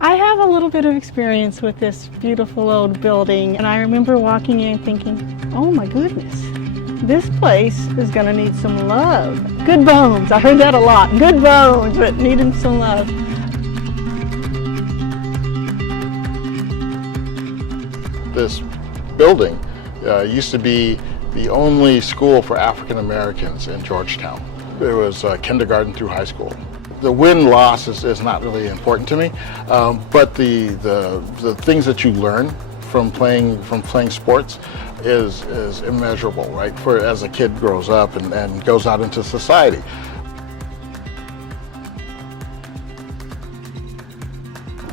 I have a little bit of experience with this beautiful old building, and I remember walking in thinking, oh my goodness, this place is going to need some love. Good bones. I heard that a lot. Good bones, but needing some love. This building used to be the only school for African Americans in Georgetown. It was kindergarten through high school. The win-loss is not really important to me, but the things that you learn from playing sports is immeasurable, right? For as a kid grows up and goes out into society.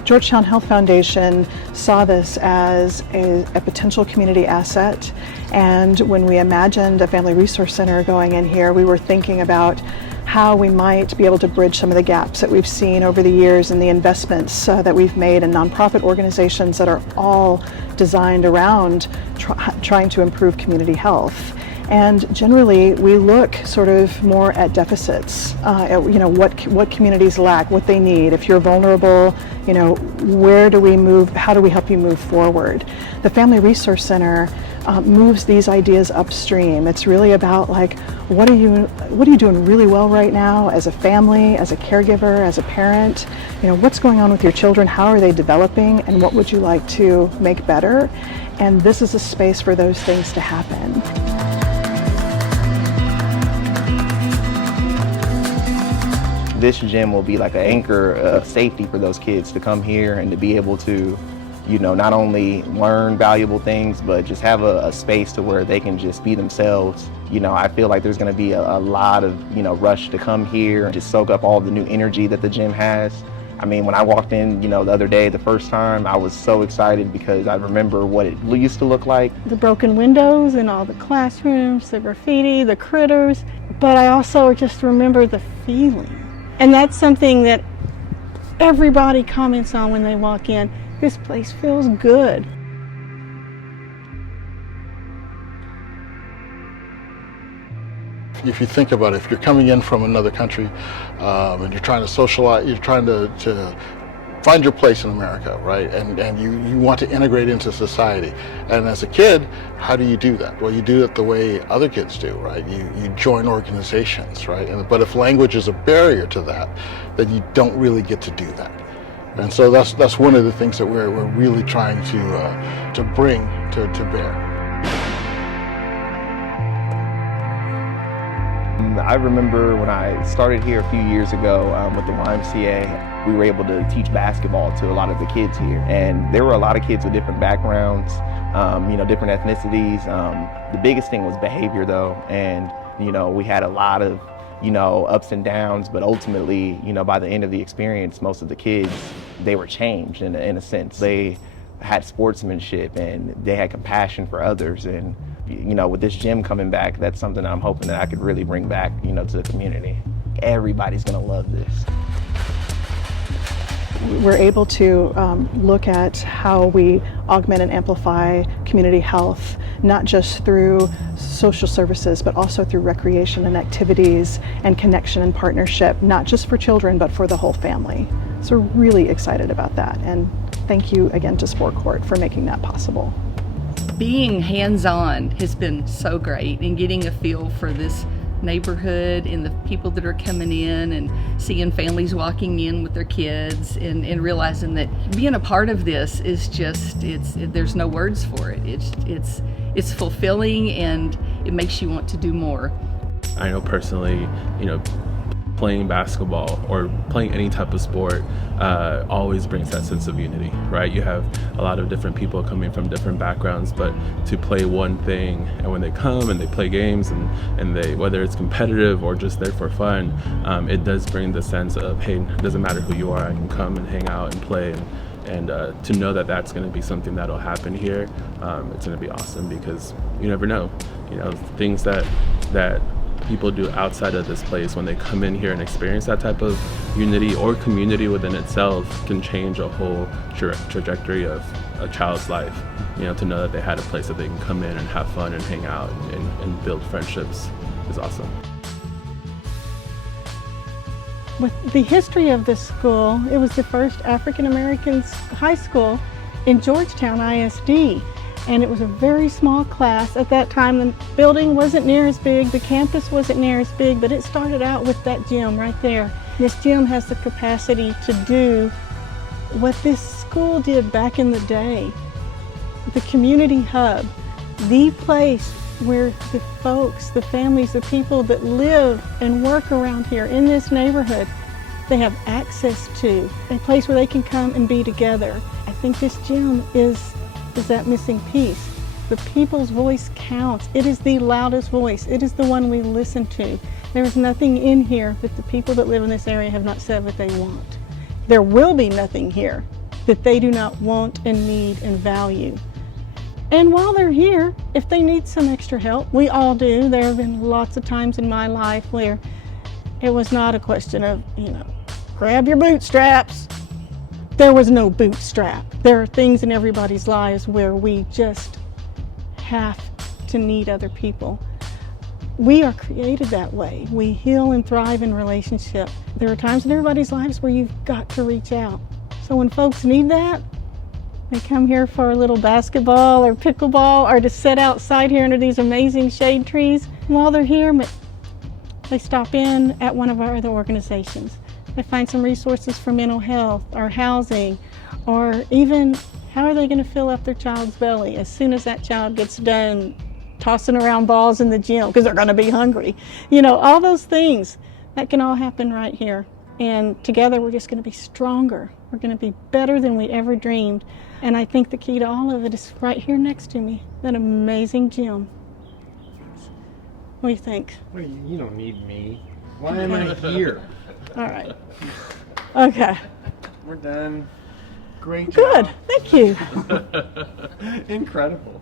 Georgetown Health Foundation saw this as a potential community asset, and when we imagined a family resource center going in here, we were thinking about how we might be able to bridge some of the gaps that we've seen over the years in the investments that we've made in nonprofit organizations that are all designed around trying to improve community health. And generally, we look sort of more at deficits, at what communities lack, what they need. If you're vulnerable, where do we move? How do we help you move forward? The Family Resource Center moves these ideas upstream. It's really about what are you doing really well right now as a family, as a caregiver, as a parent? What's going on with your children? How are they developing? And what would you like to make better? And this is a space for those things to happen. This gym will be like an anchor of safety for those kids to come here and to be able to, not only learn valuable things, but just have a space to where they can just be themselves. I feel like there's going to be a lot of, rush to come here and just soak up all the new energy that the gym has. I mean, when I walked in, the other day, the first time, I was so excited because I remember what it used to look like. The broken windows in all the classrooms, the graffiti, the critters, but I also just remember the feeling. And that's something that everybody comments on when they walk in. This place feels good. If you think about it, if you're coming in from another country and you're trying to socialize, you're trying to find your place in America, right? And you want to integrate into society. And as a kid, how do you do that? Well, you do it the way other kids do, right? You join organizations, right? But if language is a barrier to that, then you don't really get to do that. And so that's one of the things that we're really trying to bring to bear. I remember when I started here a few years ago with the YMCA, we were able to teach basketball to a lot of the kids here. And there were a lot of kids with different backgrounds, different ethnicities. The biggest thing was behavior though. And, we had a lot of, ups and downs, but ultimately, by the end of the experience, most of the kids, they were changed in a sense. They had sportsmanship and they had compassion for others. And with this gym coming back, that's something I'm hoping that I could really bring back, to the community. Everybody's gonna love this. We're able to look at how we augment and amplify community health, not just through social services, but also through recreation and activities and connection and partnership, not just for children, but for the whole family. So we're really excited about that. And thank you again to Sport Court for making that possible. Being hands-on has been so great, and getting a feel for this neighborhood and the people that are coming in and seeing families walking in with their kids and realizing that being a part of this is just, there's no words for it. It's fulfilling and it makes you want to do more. I know personally, playing basketball or playing any type of sport always brings that sense of unity, right? You have a lot of different people coming from different backgrounds, but to play one thing, and when they come and they play games and they, whether it's competitive or just there for fun, it does bring the sense of, hey, it doesn't matter who you are, I can come and hang out and play. And to know that that's going to be something that'll happen here, it's going to be awesome, because you never know, things that people do outside of this place, when they come in here and experience that type of unity or community within itself, can change a whole trajectory of a child's life. To know that they had a place that they can come in and have fun and hang out and build friendships is awesome. With the history of this school, it was the first African American high school in Georgetown ISD. And it was a very small class. At that time, the building wasn't near as big, the campus wasn't near as big, but it started out with that gym right there. This gym has the capacity to do what this school did back in the day. The community hub, the place where the folks, the families, the people that live and work around here in this neighborhood, they have access to a place where they can come and be together. I think this gym is that missing piece. The people's voice counts. It is the loudest voice. It is the one we listen to. There is nothing in here that the people that live in this area have not said what they want. There will be nothing here that they do not want and need and value. And while they're here, if they need some extra help, we all do. There have been lots of times in my life where it was not a question of, grab your bootstraps. There was no bootstrap. There are things in everybody's lives where we just have to need other people. We are created that way. We heal and thrive in relationship. There are times in everybody's lives where you've got to reach out. So when folks need that, they come here for a little basketball or pickleball or to sit outside here under these amazing shade trees. And while they're here, they stop in at one of our other organizations. They find some resources for mental health or housing, or even how are they going to fill up their child's belly as soon as that child gets done tossing around balls in the gym because they're going to be hungry. All those things, that can all happen right here. And together we're just going to be stronger. We're going to be better than we ever dreamed. And I think the key to all of it is right here next to me, that amazing gym. What do you think? Well, you don't need me. Why am I here? All right. Okay. We're done. Great job. Good. Thank you. Incredible.